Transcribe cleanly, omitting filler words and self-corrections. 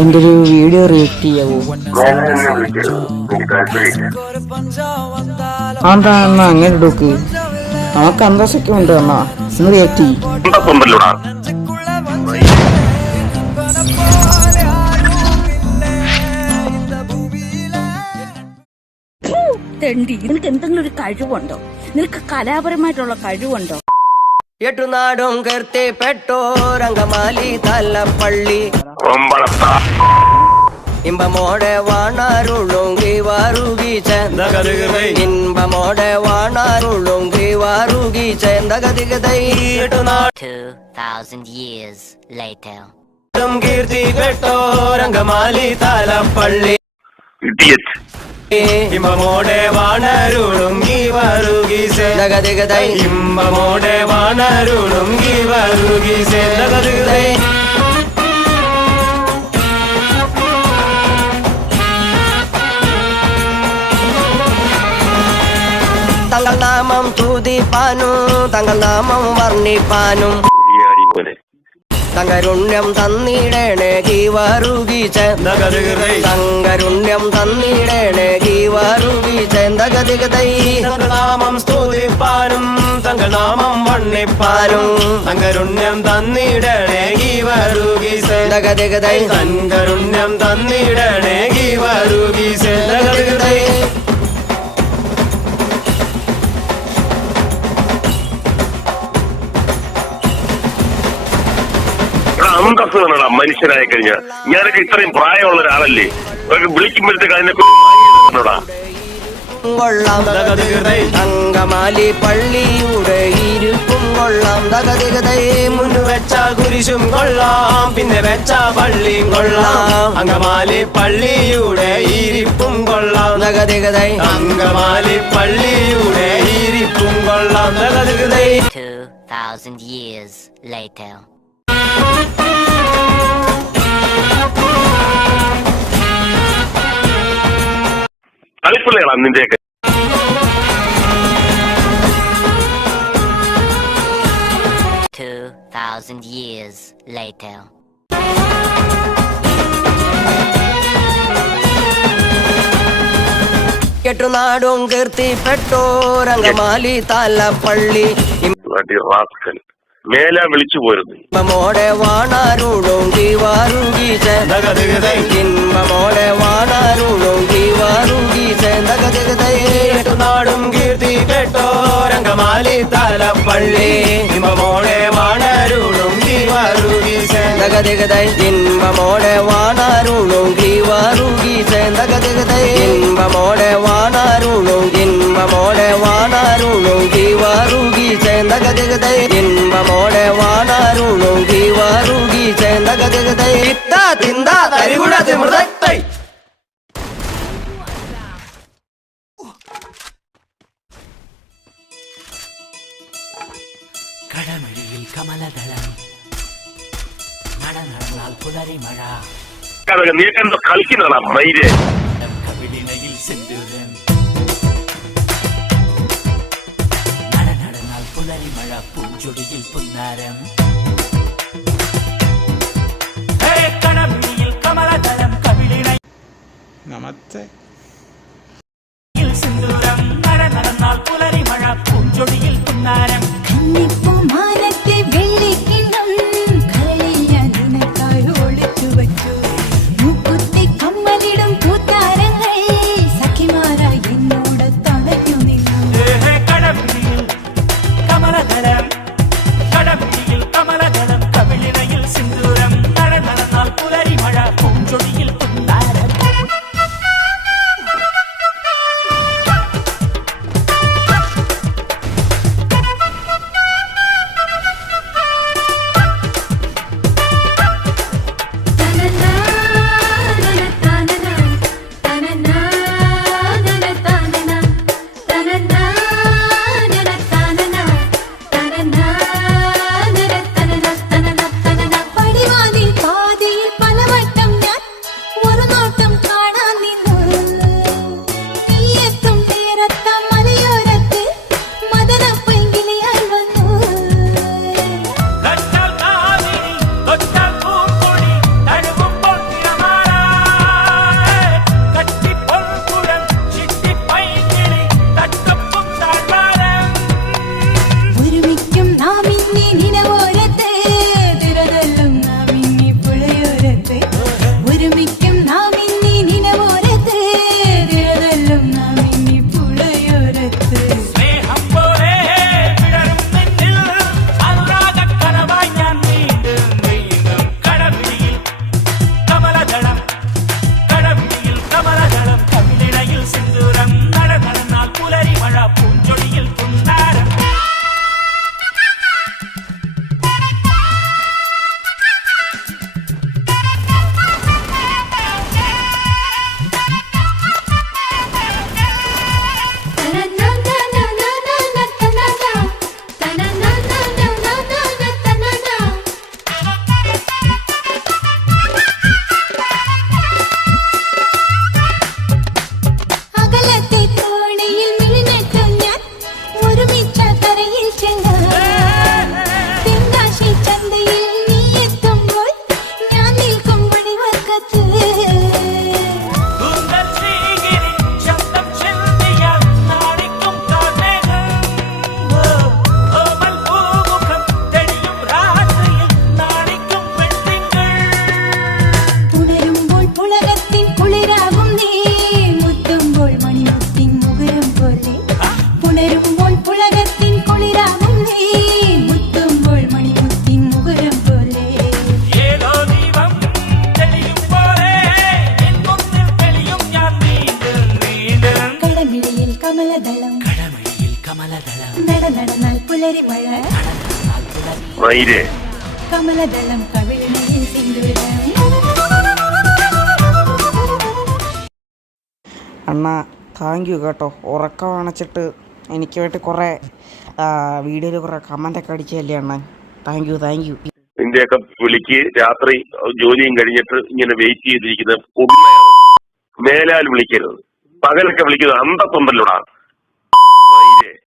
എൻ്റെ ഒരു video react ചെയ്യാവോ? അതാ എന്നാ അങ്ങനെ എടുക്ക്, നമുക്ക് അന്തസ്സൊക്കെ ഉണ്ട്. എന്നാ ഇന്ന് റിയാക്ട് ചെയ്യും. നിനക്ക് എന്തെങ്കിലും ഒരു കഴിവുണ്ടോ? നിനക്ക് കലാപരമായിട്ടുള്ള കഴിവുണ്ടോ? എട്ടുനാടും കീർത്തിപ്പെട്ടോരംഗമാലി തലപ്പള്ളി ഇമ്പമോടെ വാണാരുളുങ്കി വാറുകി ഇമ്പമോടെ വാണാരുളുങ്കി വാറുകി ചേന്തകതികതൈ 2000 years later. കീർത്തിപ്പെട്ടോരംഗമാലി തലപ്പള്ളി ഇമ്പമോടെ വാണരുളുങ്കി വാറുകി ചേന്തകതികതൈ ഇമ്പമോടെ വാണരുളുങ്കി വാറുകി ചേന്തകതികതൈ തങ്ങൾ നാമം തൂതിപ്പാനും തങ്ങൾ നാമം വർണ്ണിപ്പാനും തങ്കരുണ്യം തന്നിടേണേ ഗീവാറുകീച്ച തങ്കരുണ്യം തന്നിടേണേ ഗീവാറുകീച്ച തകതികതൈ നാമം സ്തുതിപ്പാനും തങ്കൾ നാമം വണ്ണിപ്പാനും തങ്കരുണ്യം തന്നിടേണേ ഗീവാറുകീച്ച തകതികതൈ തങ്കരുണ്യം തന്നിടേണേ ഗീവാറുകീച്ച തകതികതൈ അന്തസ് വേണടാ മനുഷ്യനായി കഴിഞ്ഞാൽ. ഞാനൊക്കെ ഇത്രയും പ്രായമുള്ള ഒരാളല്ലേ, വിളിക്കുമ്പോഴത്തേക്ക് അതിനെ അങ്കമാലി പള്ളിയുടെ ഇരുപ്പും കൊള്ളാം തകതികതൈ മുന്നു വെച്ച കുരിശും കൊള്ളാം പിന്നെ വെച്ച പള്ളിയും കൊള്ളാം അങ്കമാലി പള്ളിയുടെ ഇരിപ്പും കൊള്ളാം തകതികതൈ അങ്കമാലി പള്ളിയുടെ ഇരിപ്പും കൊള്ളാം തകതികതൈ 2000 years later. കളിപ്പിള്ളയാണ് നിന്റെയൊക്കെ. 2000 years later. എട്ടുനാടും കീർത്തിപ്പെട്ടോരംഗമാലി തലപ്പള്ളി മേല വിളിച്ചു പോരുന്നു ഇമ്പമോടെ വാണാരുളുങ്കി വാറുകി ഇമ്പമോടെ വാണാരുളുങ്കി വാറുകി ചേന്തകതികതൈ എട്ടുനാടും കീർത്തിപ്പെട്ടോരംഗമാലി തലപ്പള്ളി ഇമ്പമോടെ വാണാരുളുങ്കി വാറുകി ചേന്തകതികതൈ ഇമ്പമോടെ വാണാരുളുങ്കി വാറുകി ചേന്തകതികതൈ ഇമ്പമോടെ വാണാരുളുങ്കി ഇമ്പമോടെ വാണാരുളുങ്കി വാറുകി ചേന്തകതികതൈ ഇമ്പമോടെ വാണാരുളുങ്കി വാറുകി ചേന്തകതികതൈ ഇത്താ തിന്താ തരികുട തിമൃതൈ കടമഴിയിൽ കമലദളം നടന്നാൽ പുലരി മഴ നീക്കെന്തോ കളിക്കുന്നതാ മൈര് കവിളിനയിൽ സിന്ദൂരൻ നടന്നാൽ പുലരി മഴ പൂഞ്ചൊടിയിൽ പുന്നാരം കടമഴിയിൽ കമലദളം കവിളിനയിൽ നമസ്തേ സിന്ദൂരം നടന്നാൽ പുലരി മഴ പൂഞ്ചൊടിയിൽ പുന്നാരം മാനത്തെ വെള്ളിക്കിണ്ണം കരളിയ നിനക്കായി ഒളിച്ചു വച്ചു മൂക്കുത്തി കമ്മലിടും കൂത്താരങ്ങൾ സഖിമാരായി എന്നോട് തളയ്ക്കു നിന്നു കടമഴിയിൽ കമലദളം കടമഴിയിൽ കമലദളം കവിളിനയിൽ സിന്ദൂരം നടന്നാൽ പുലരി മഴ പൂഞ്ചൊടിയിൽ പുന്നാരം മയിലേ കമലദളം കവിളിണയിൽ സിന്ദൂരം. അണ്ണ താങ്ക് യു കേട്ടോ. ഉറക്കം അണച്ചിട്ട് എനിക്ക് വേണ്ടി കുറേ വീഡിയോയിൽ കുറേ കമൻ്റൊക്കെ അടിച്ചല്ലേ അണ്ണൻ. Thank you. നിന്റെയൊക്കെ വിളിക്ക് രാത്രി ജോലിയും കഴിഞ്ഞിട്ട് ഇങ്ങനെ വെയിറ്റ് ചെയ്തിരിക്കുന്ന മേലാൽ വിളിക്കരുത്. പകലൊക്കെ വിളിക്കുന്നത് അന്തത്തുണ്ടല്ലോടാ.